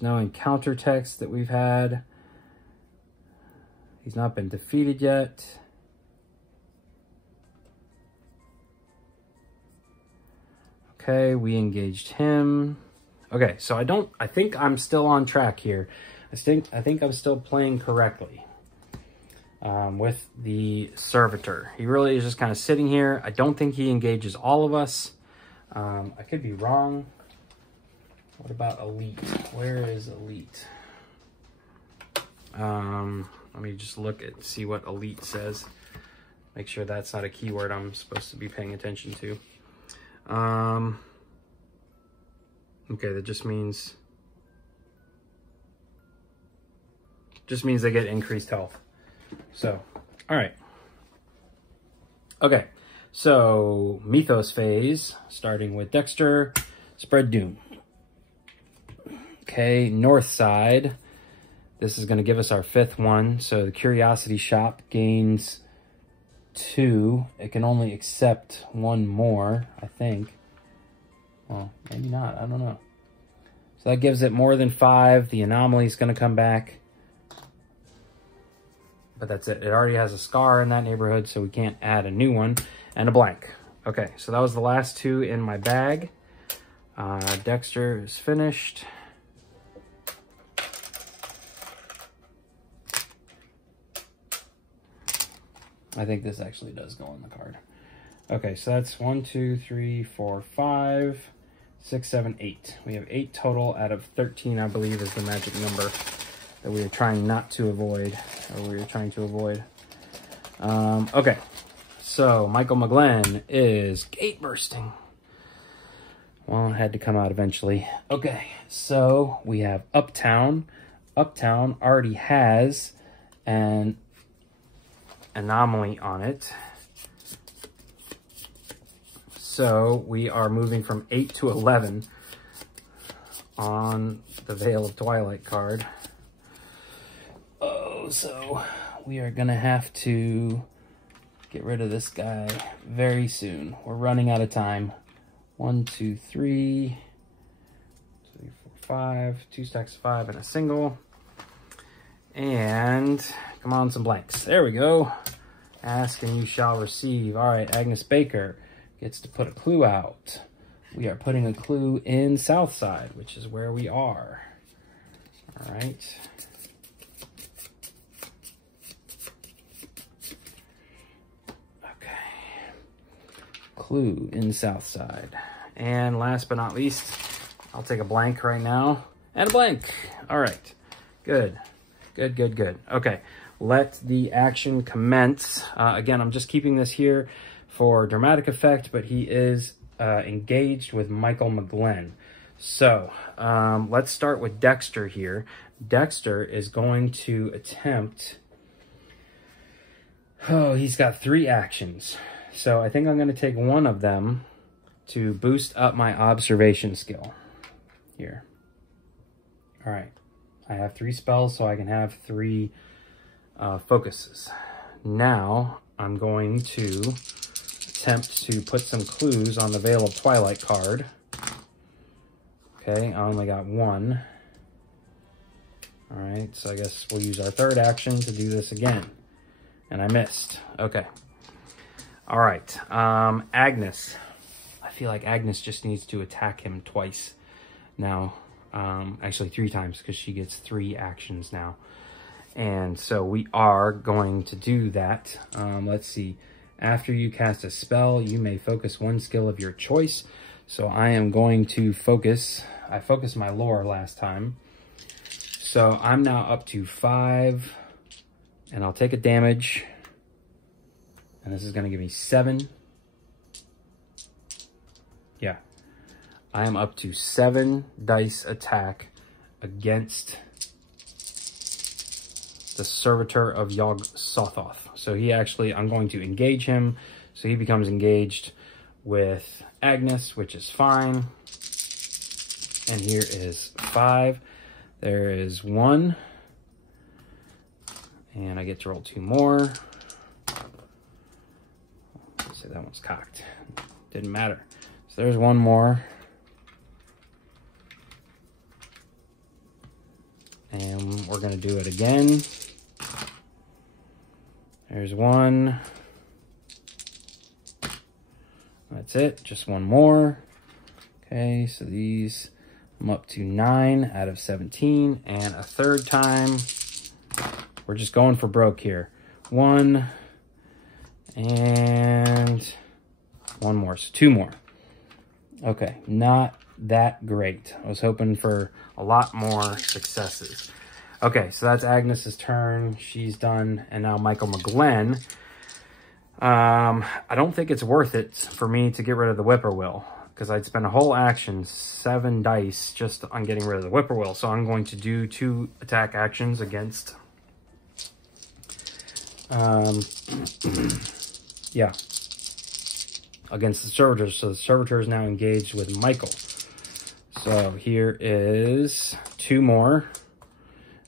no encounter text that we've had. He's not been defeated yet. Okay, we engaged him. Okay, so I think I'm still on track here. I think I'm still playing correctly with the servitor. He really is just kind of sitting here. I don't think he engages all of us. I could be wrong. What about elite? Where is elite? Let me just see what elite says. Make sure that's not a keyword I'm supposed to be paying attention to. Okay, that just means they get increased health. So, all right. Okay, so mythos phase, starting with Dexter, spread doom. Okay, north side. This is going to give us our 5th one. So the curiosity shop gains 2. It can only accept 1 more, I think. Well, maybe not. I don't know. So that gives it more than 5. The anomaly is going to come back. But that's it. It already has a scar in that neighborhood, so we can't add a new one. And a blank. Okay, so that was the last 2 in my bag. Dexter is finished. I think this actually does go on the card. Okay, so that's 1, 2, 3, 4, 5, 6, 7, 8. We have 8 total out of 13, I believe, is the magic number that we are trying not to avoid, or we are trying to avoid. Okay, so Michael McGlinn is gate bursting. Well, it had to come out eventually. Okay, so we have Uptown. Uptown already has an anomaly on it. So we are moving from 8 to 11 on the Veil of Twilight card. Oh, so we are going to have to get rid of this guy very soon. We're running out of time. 1, 2, 3, 4, 5, 2 stacks of 5 and a single. And come on, some blanks. There we go. Ask and you shall receive. All right, Agnes Baker gets to put a clue out. We are putting a clue in Southside, which is where we are. All right. Okay. Clue in Southside. And last but not least, I'll take a blank right now. And a blank. All right. Good. Good, good, good. Okay. Let the action commence. Again, I'm just keeping this here for dramatic effect, but he is engaged with Michael McGlinn. So let's start with Dexter here. Dexter is going to attempt... Oh, he's got 3 actions. So I think I'm going to take one of them to boost up my observation skill here. All right. I have 3 spells, so I can have 3 focuses. Now I'm going to attempt to put some clues on the Veil of Twilight card. Okay, I only got 1. All right, so I guess we'll use our 3rd action to do this again. And I missed. Okay. All right, Agnes. I feel like Agnes just needs to attack him twice now. Actually 3 times, because she gets 3 actions now. And so we are going to do that. Let's see. After you cast a spell, you may focus 1 skill of your choice. So I am going to focus. I focused my lore last time. So I'm now up to 5. And I'll take a damage. And this is going to give me 7. Yeah. I am up to 7 dice attack against the servitor of Yog-sothoth. So he actually, I'm going to engage him. So he becomes engaged with Agnes, which is fine. And here is 5. There is 1. And I get to roll 2 more. So that one's cocked. Didn't matter. So there's 1 more. And we're going to do it again. There's 1. That's it. Just 1 more. Okay, so these, I'm up to 9 out of 17. And a 3rd time. We're just going for broke here. 1. And 1 more. So 2 more. Okay, not that great. I was hoping for a lot more successes. Okay, so that's Agnes's turn. She's done. And now Michael McGlinn. I don't think it's worth it for me to get rid of the whippoorwill, because I'd spend a whole action, 7 dice, just on getting rid of the whippoorwill. So I'm going to do 2 attack actions against... yeah. Against the servitor. So the servitor is now engaged with Michael. So here is 2 more.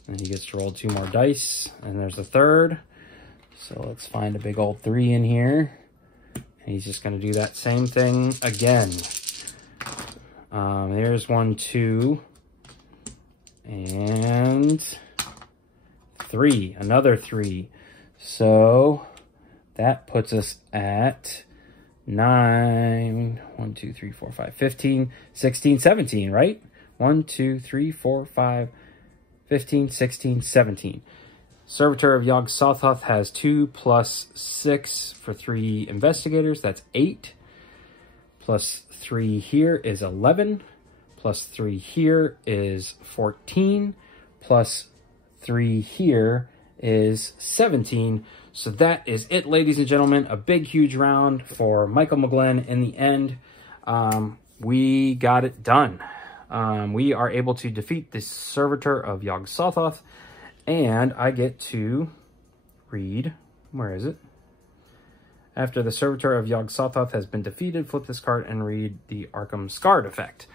And he gets to roll 2 more dice. And there's a 3rd. So let's find a big old 3 in here. And he's just going to do that same thing again. There's 1, 2. And 3. Another 3. So that puts us at 9, 1, 2, 3, 4, 5, 15, 16, 17, right? 1, 2, 3, 4, 5, 15, 16, 17. Servitor of Yog-Sothoth has 2 plus 6 for 3 investigators. That's 8. Plus 3 here is 11. Plus 3 here is 14. Plus 3 here is 17. So that is it, ladies and gentlemen. A big, huge round for Michael McGlinn in the end. We got it done. We are able to defeat the Servitor of Yog-Sothoth. And I get to read, where is it? After the Servitor of Yog-Sothoth has been defeated, flip this card and read the Arkham Scarred effect.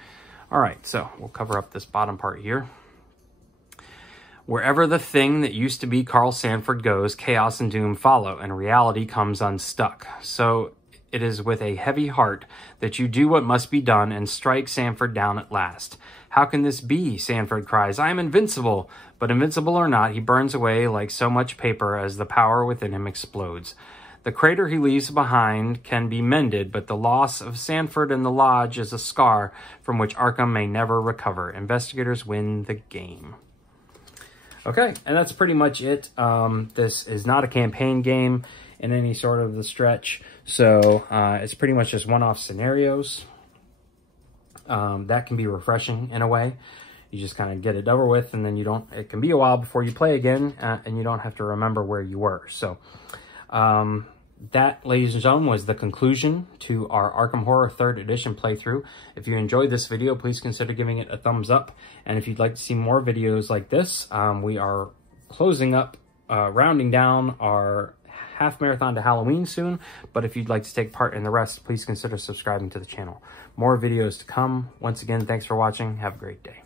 All right, so we'll cover up this bottom part here. Wherever the thing that used to be Carl Sanford goes, chaos and doom follow, and reality comes unstuck. So it is with a heavy heart that you do what must be done and strike Sanford down at last. How can this be? Sanford cries. I am invincible. But invincible or not, he burns away like so much paper as the power within him explodes. The crater he leaves behind can be mended, but the loss of Sanford and the Lodge is a scar from which Arkham may never recover. Investigators win the game. Okay, and that's pretty much it. This is not a campaign game in any sort of the stretch, so it's pretty much just one-off scenarios. That can be refreshing in a way. You just kind of get it over with, and then you don't, it can be a while before you play again, and you don't have to remember where you were. So that, ladies and gentlemen, was the conclusion to our Arkham Horror 3rd Edition playthrough. If you enjoyed this video, please consider giving it a thumbs up. And if you'd like to see more videos like this, we are closing up, rounding down our half marathon to Halloween soon. But if you'd like to take part in the rest, please consider subscribing to the channel. More videos to come. Once again, thanks for watching. Have a great day.